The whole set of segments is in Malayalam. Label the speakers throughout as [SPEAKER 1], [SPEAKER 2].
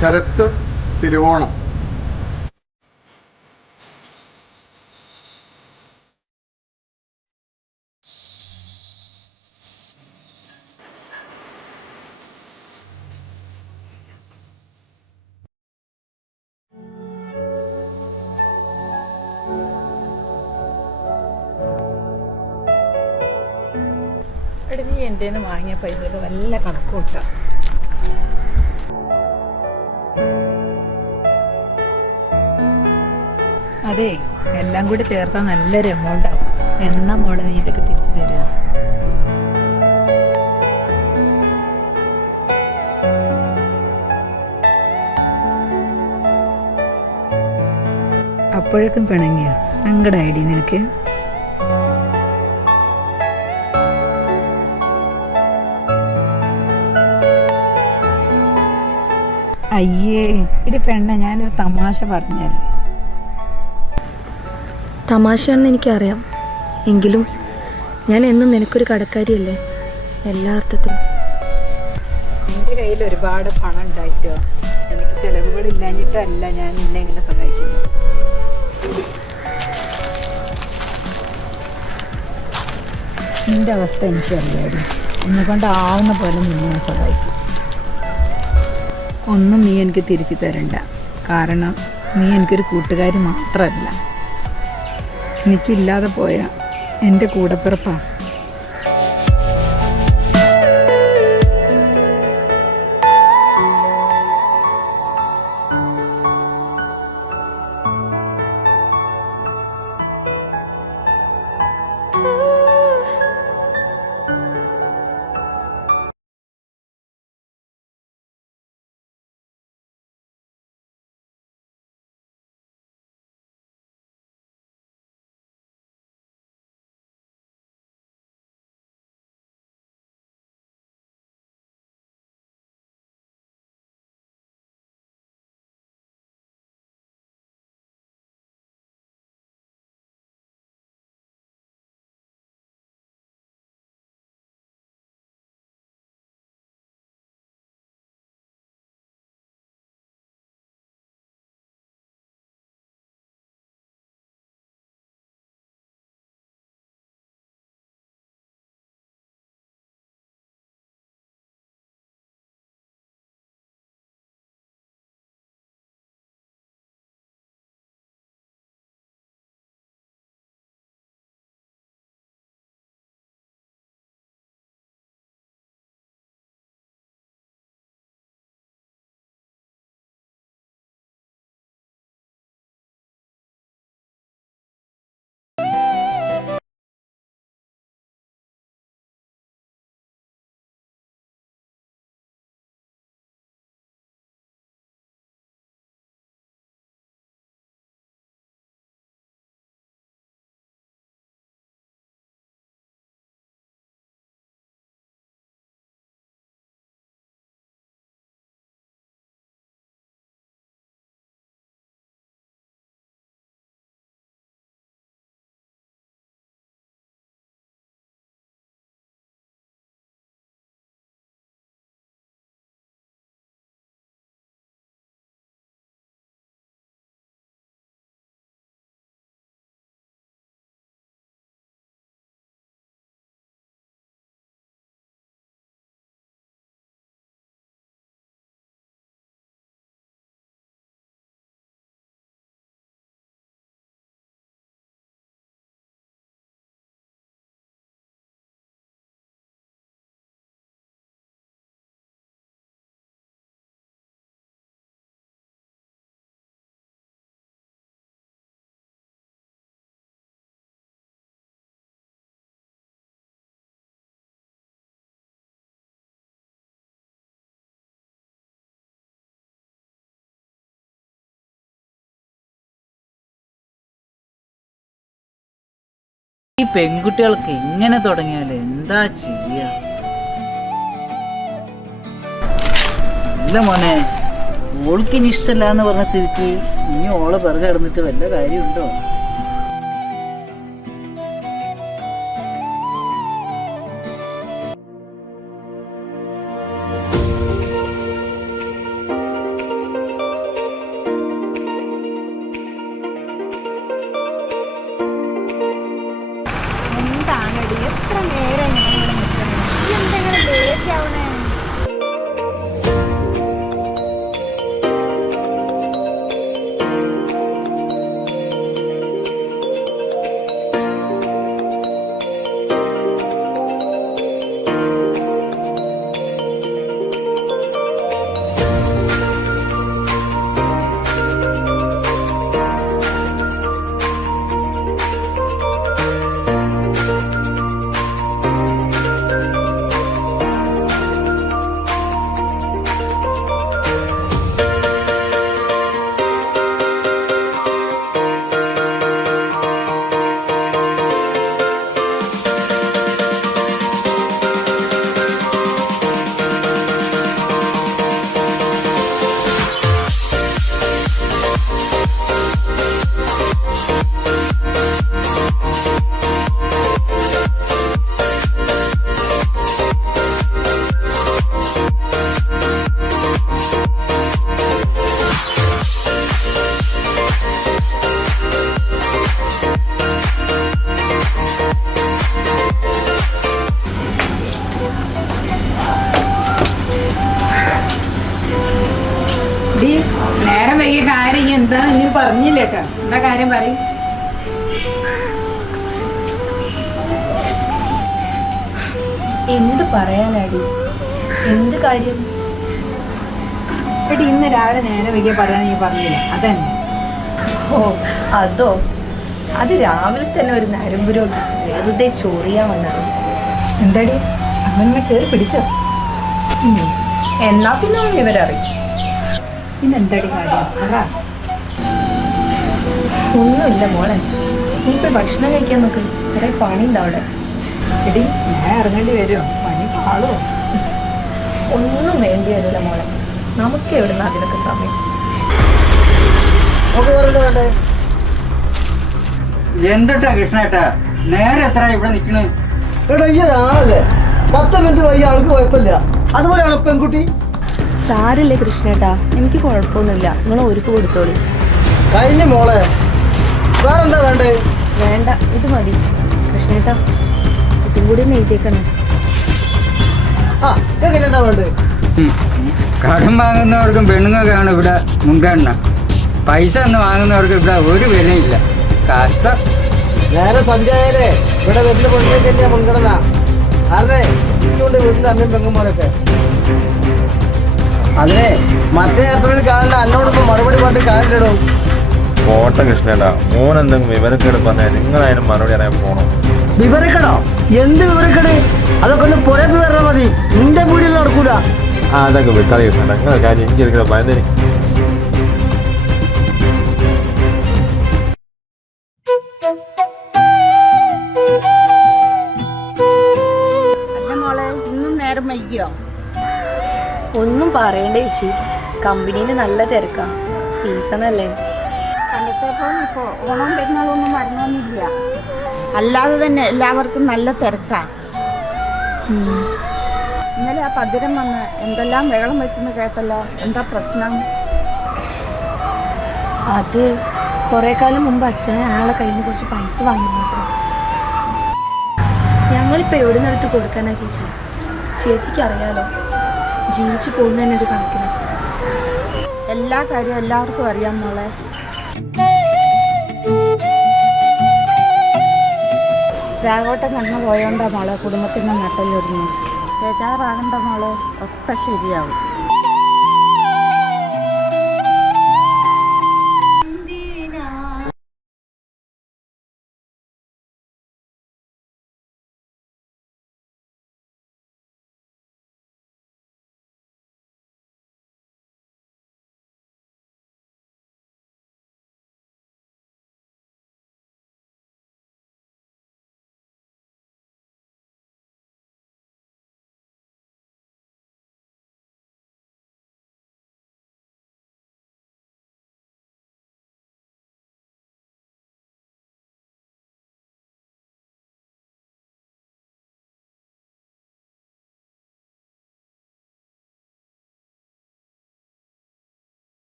[SPEAKER 1] ശരത്ത് തിരുവോണം.
[SPEAKER 2] എടി വാങ്ങിയ പൈസ വല്ല കണക്കും കിട്ടാം അതെ എല്ലാം കൂടി ചേർത്താൽ നല്ലൊരു എമൗണ്ട് ആവും. എന്നാ മോളെ നീ ഇതൊക്കെ തിരിച്ചു തരിക അപ്പോഴേക്കും പിണങ്ങിയ സങ്കടമായിടി നിനക്ക്? അയ്യേ ഇടി പെണ്ണ ഞാനൊരു തമാശ പറഞ്ഞല്ലേ
[SPEAKER 3] തമാശയാണെന്ന് എനിക്കറിയാം. എങ്കിലും ഞാൻ എന്നും നിനക്കൊരു കടക്കാരിയല്ലേ എല്ലാ അർത്ഥത്തിലും.
[SPEAKER 2] എന്റെ കയ്യിൽ ഒരുപാട് പണം ഉണ്ടായിട്ടോ? എനിക്ക് ചിലവുകളില്ലാഞ്ഞിട്ടല്ല ഞാൻ നിന്നെ ഇങ്ങനെ സഹായിക്കുന്നത്. നിന്റെ അവസ്ഥ എനിക്കറിയായിരുന്നു. എന്നെ കൊണ്ടാവുന്ന പോലെ നിന്നെ ഞാൻ സഹായിക്കും. ഒന്നും നീ എനിക്ക് തിരിച്ചു തരണ്ട. കാരണം നീ എനിക്കൊരു കൂട്ടുകാരി മാത്രമല്ല. എനിക്കില്ലാതെ പോയ എന്റെ കൂടപ്പിറപ്പാണ്
[SPEAKER 4] പെൺകുട്ടികൾക്ക് ഇങ്ങനെ തുടങ്ങിയാൽ എന്താ ചെയ്യ? മോനെ ഓൾക്ക് ഇനി ഇഷ്ടമല്ല എന്ന് പറഞ്ഞ സ്ഥിതിക്ക് ഇനി ഓളെ പിറകെ കിടന്നിട്ട് വല്ല കാര്യമുണ്ടോ?
[SPEAKER 2] കേട്ടോ എന്താ കാര്യം പറയും.
[SPEAKER 3] എന്ത് പറയാനാടി? എന്ത് കാര്യം?
[SPEAKER 2] എടി ഇന്ന് രാവിലെ നേരെ വൈകിയ പറയാൻ നീ പറഞ്ഞില്ല. അതന്നെ.
[SPEAKER 3] ഓ അതോ? അത് രാവിലെ തന്നെ ഒരു നരമ്പുരോ വെറുതെ ചോറിയാ വന്നാണ്
[SPEAKER 2] എന്താടി? അങ്ങനെ കയറി പിടിച്ചോ.
[SPEAKER 3] എന്നാ പിന്നെ അവൻ ഇവരറിയും
[SPEAKER 2] പിന്നെന്താടി കാര്യം? പറ.
[SPEAKER 3] ഒന്നുമില്ല മോളെ. നീ ഇപ്പൊ ഭക്ഷണം കഴിക്കാൻ നോക്ക്. കുറെ പണിയുണ്ട് അവിടെ.
[SPEAKER 2] എടി ഞാൻ ഇറങ്ങേണ്ടി വരുമോ പണി പാളോ
[SPEAKER 3] ഒന്നും വേണ്ടി വരില്ല മോളെ. നമുക്ക് എവിടുന്ന അതിനൊക്കെ സമയം?
[SPEAKER 5] എന്തിട്ടാ കൃഷ്ണേട്ട? നേരെ എത്ര ഇവിടെ നിക്കണ്?
[SPEAKER 1] എടാ ഈ ഒരാളല്ലേ? പത്ത് മിനിറ്റ് വൈകി ആൾക്ക് കുഴപ്പമില്ല. അതുപോലെയാണ് പെൺകുട്ടി?
[SPEAKER 3] സാരില്ലേ കൃഷ്ണേട്ടാ. എനിക്ക് കുഴപ്പമൊന്നുമില്ല. നിങ്ങൾ ഒരുക്ക് കൊടുത്തോളി.
[SPEAKER 1] കഴിഞ്ഞ മോളെ. വേറെന്താ വേണ്ടേ?
[SPEAKER 3] വേണ്ട ഇത് മതി. കൃഷ്ണേട്ടാ ഇതും കൂടി എഴുതിയേക്കണേ.
[SPEAKER 1] ആ എന്താ വേണ്ടേ.
[SPEAKER 5] കടം വാങ്ങുന്നവർക്കും പെണ്ണുങ്ങൾക്കാണ് ഇവിടെ മുൻഗണന പൈസ ഒന്ന് വാങ്ങുന്നവർക്ക് ഇവിടെ ഒരു വിലയില്ല കഷ്ടം.
[SPEAKER 1] നേരെ സഞ്ചാരേ ആയാലേ ഇവിടെ വരുന്ന പെണ്ണുങ്ങൾക്ക് തന്നെയാ മുൻഗണന. ആരുടെ? ഇതുകൊണ്ട് വീട്ടിലെ അമ്മയും പെങ്ങന്മാരൊക്കെ. അതെ മറ്റേ അർത്ഥത്തിൽ കാണുന്ന അന്നോടൊപ്പം മറുപടി പറഞ്ഞ് കാര്യമില്ലടോ.
[SPEAKER 6] പോട്ടെ കൃഷ്ണേട്ടാ. മോൻ എന്തെങ്കിലും വിവരക്കേട് പറഞ്ഞാൽ നിങ്ങളായാലും മറുപടി അറിയാൻ പോണം.
[SPEAKER 1] വിവരക്കടോ? എന്ത് വിവരക്കട്? അതൊക്കെ ഒന്ന് പുറത്ത് വിവരണം മതി. നിന്റെ വീടിൽ നടക്കൂല.
[SPEAKER 6] ആ അതൊക്കെ വിട്ടാതെ കൃഷ്ണേട്ടാ. നിങ്ങളെ കാര്യം എനിക്ക് എടുക്കുന്ന ഭയങ്കര
[SPEAKER 7] അല്ല നേരം വൈകിയോ?
[SPEAKER 3] ഒന്നും പറയണ്ട ചേച്ചി. കമ്പനിയിൽ നല്ല തിരക്കാ. സീസൺ അല്ലേ
[SPEAKER 7] പണ്ടത്തേപ്പോൾ ഇപ്പോൾ ഓണം പെരുന്നാളൊന്നും വരണമെന്നില്ല. അല്ലാതെ തന്നെ എല്ലാവർക്കും നല്ല തിരക്കാണ് ഇന്നലെ ആ പതിരം വന്ന് എന്തെല്ലാം വെള്ളം വെച്ചെന്ന് കേട്ടല്ലോ? എന്താ പ്രശ്നം?
[SPEAKER 3] അത് കുറേ കാലം മുമ്പ് അച്ഛനെ അയാളെ കയ്യിൽ നിന്ന് കുറച്ച് പൈസ വാങ്ങിയിരുന്നു മാത്രം. ഞങ്ങളിപ്പോൾ എവിടെ നിന്നെടുത്ത് കൊടുക്കാനാ ചേച്ചി? ചേച്ചിക്ക് അറിയാലോ ജീവിച്ചു പോകുന്നതിനൊരു ഒരു കണക്കിന്.
[SPEAKER 7] എല്ലാ കാര്യവും എല്ലാവർക്കും അറിയാം മോളെ. രാഘവട്ടം കണ്ണു പോയോണ്ടാ മോളെ കുടുംബത്തിന്റെ നട്ടലൊരുങ്ങി ബേജാറാകണ്ട മോളെ ഒക്കെ ശരിയാവും.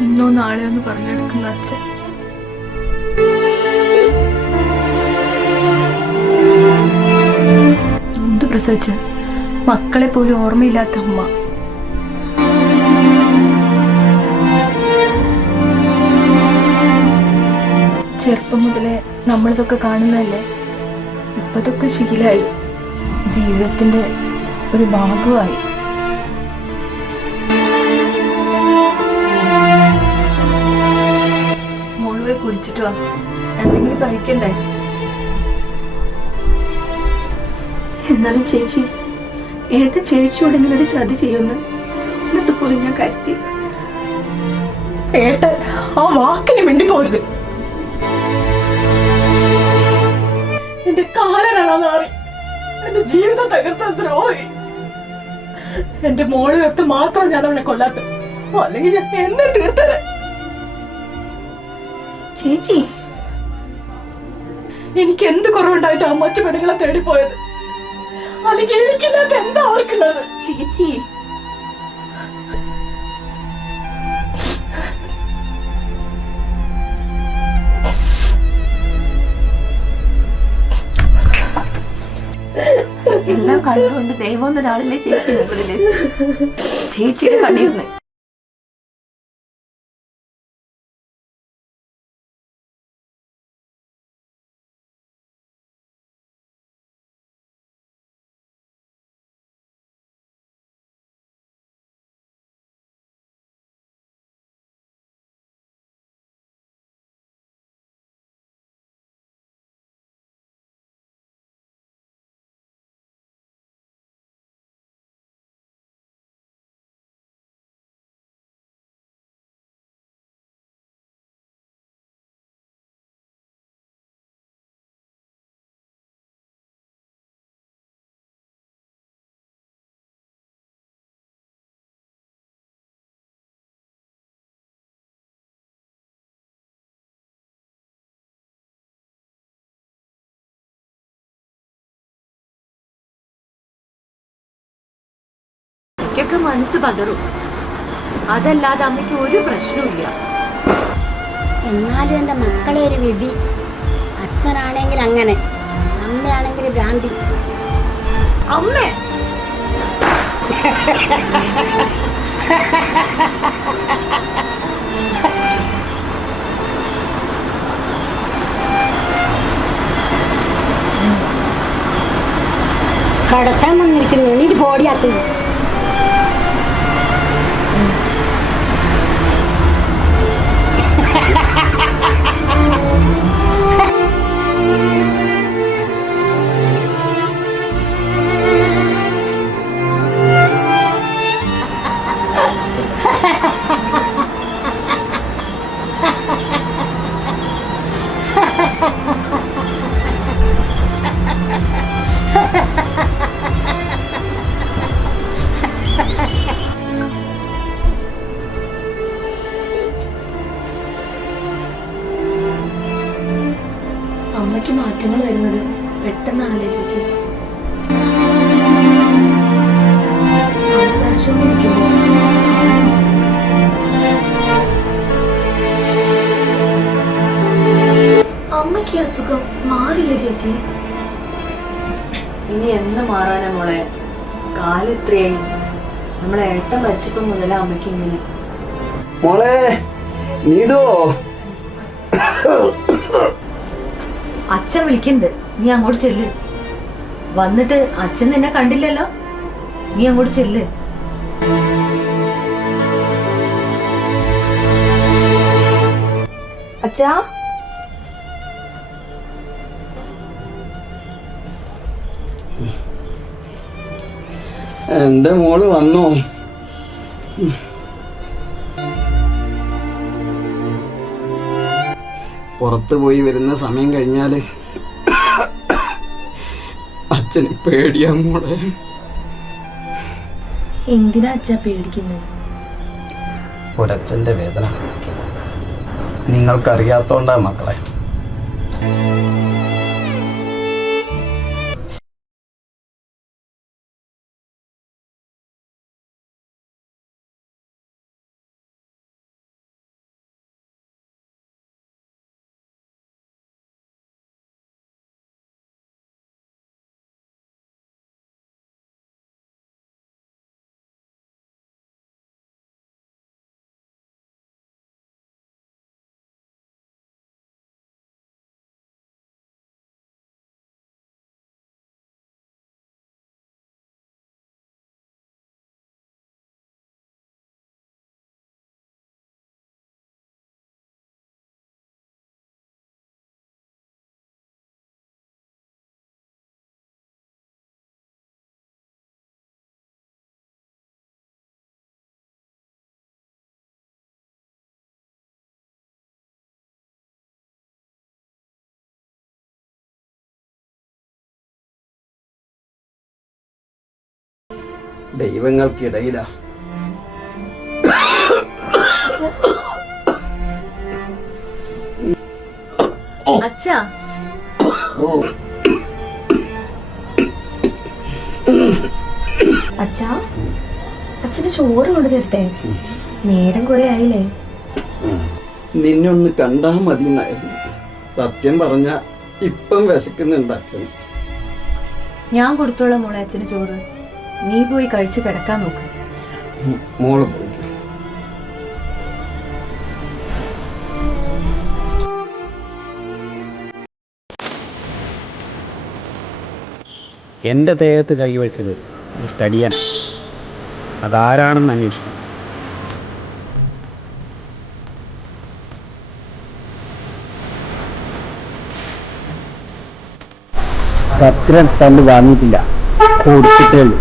[SPEAKER 8] ഇന്നോ നാളെയോ എന്ന് പറഞ്ഞെടുക്കുന്ന അച്ഛൻ. എന്ത് പ്രസവിച്ച്? മക്കളെ പോലും ഓർമ്മയില്ലാത്ത അമ്മ. ചെറുപ്പം മുതലേ നമ്മളിതൊക്കെ കാണുന്നതല്ലേ? ഇപ്പതൊക്കെ ശീലായി. ജീവിതത്തിന്റെ ഒരു ഭാഗമായി. കുടിച്ചിട്ട് വാ. എന്തെങ്കിലും കഴിക്കണ്ടേ? എന്നാലും ചേച്ചി ഏട്ടൻ ചേച്ചിയോട് ഇങ്ങനെ ഒരു ചതി ചെയ്യുന്നു. എന്നിട്ട് പോലും ഞാൻ കരുതി. ഏട്ടൻ ആ വാക്കിന് വേണ്ടി പോരുത്. എന്റെ കാലനാണെന്നറി എന്റെ ജീവിതം തകർത്ത എന്റെ മോളെ മാത്രം ഞാൻ അവനെ കൊല്ലാത്ത അല്ലെങ്കിൽ ഞാൻ എന്നെ തീർത്തത്. ചേച്ചി. എനിക്ക് എന്ത് കുറവുണ്ടായിട്ട് മറ്റു പെണ്ണുങ്ങളെ തേടിപ്പോയത്? അല്ലെങ്കിൽ എനിക്കില്ലാത്ത എന്താ അവർക്കുള്ളത്? ചേച്ചി. എല്ലാം കണ്ടുകൊണ്ട് ദൈവം എന്നൊരാളില്ലേ ചേച്ചി? മുകളിൽ ചേച്ചിയുടെ കണ്ണീർന്ന്
[SPEAKER 9] എനിക്കൊക്കെ മനസ്സ് പതറും. അതല്ലാതെ അമ്മയ്ക്ക് ഒരു പ്രശ്നവുമില്ല.
[SPEAKER 10] എന്നാലും എന്റെ മക്കളെ ഒരു വിധി. അച്ഛനാണെങ്കിൽ അങ്ങനെ. അമ്മയാണെങ്കിൽ ഭ്രാന്തി
[SPEAKER 9] അമ്മ!
[SPEAKER 10] കടത്താൻ വന്നിരിക്കുന്നു. എണീറ്റ് പോടിയാത്ത്
[SPEAKER 8] അമ്മയ്ക്ക്
[SPEAKER 9] കാലം എത്രയായി നമ്മളെ ഏട്ടൻ മരിച്ചപ്പോ മുതല അമ്മയ്ക്ക് ഇങ്ങനെ.
[SPEAKER 11] മോളെ നീതോ?
[SPEAKER 9] അച്ഛൻ വിളിക്കണ്ട്. നീ അങ്ങോട്ട് ചെല്ല്. വന്നിട്ട് അച്ഛൻ നിന്നെ കണ്ടില്ലല്ലോ? നീ അങ്ങോട്ട് ചെല്ല്.
[SPEAKER 8] അച്ഛാ
[SPEAKER 11] എന്റെ മോൾ വന്നോ? പുറത്തു പോയി വരുന്ന സമയം കഴിഞ്ഞാൽ അച്ഛന് പേടിയാ മോളെ.
[SPEAKER 8] എന്തിനാ അച്ഛ പേടിക്കുന്നത്
[SPEAKER 11] ഒരച്ഛന്റെ വേദന നിങ്ങൾക്കറിയാത്തോണ്ടാ മക്കളെ. ദൈവങ്ങൾക്കിടയിലാ.
[SPEAKER 9] അച്ഛാ.
[SPEAKER 12] അച്ഛാ അച്ഛന് ചോറ് കൊണ്ടു തരട്ടെ? നേരം കുറെ ആയില്ലേ?
[SPEAKER 11] നിന്നെ ഒന്ന് കണ്ടാ മതി എന്നായിരുന്നു സത്യം പറഞ്ഞ ഇപ്പം വിശക്കുന്നുണ്ട് അച്ഛൻ
[SPEAKER 9] ഞാൻ കൊടുത്തോളാം മോളെ അച്ഛന് ചോറ്. നീ പോയി കഴിച്ച് കിടക്കാൻ നോക്ക്.
[SPEAKER 11] മോൾ പോയി.
[SPEAKER 13] എന്റെ ദേഹത്ത് കൈവച്ചത് വെച്ചത് തടിയൻ അതാരാണെന്ന് അന്വേഷിക്കണം. പത്തിരണ്ട് തന്നെ വാങ്ങിയിട്ടില്ല. കൊടുത്തിട്ടേ ഉള്ളൂ.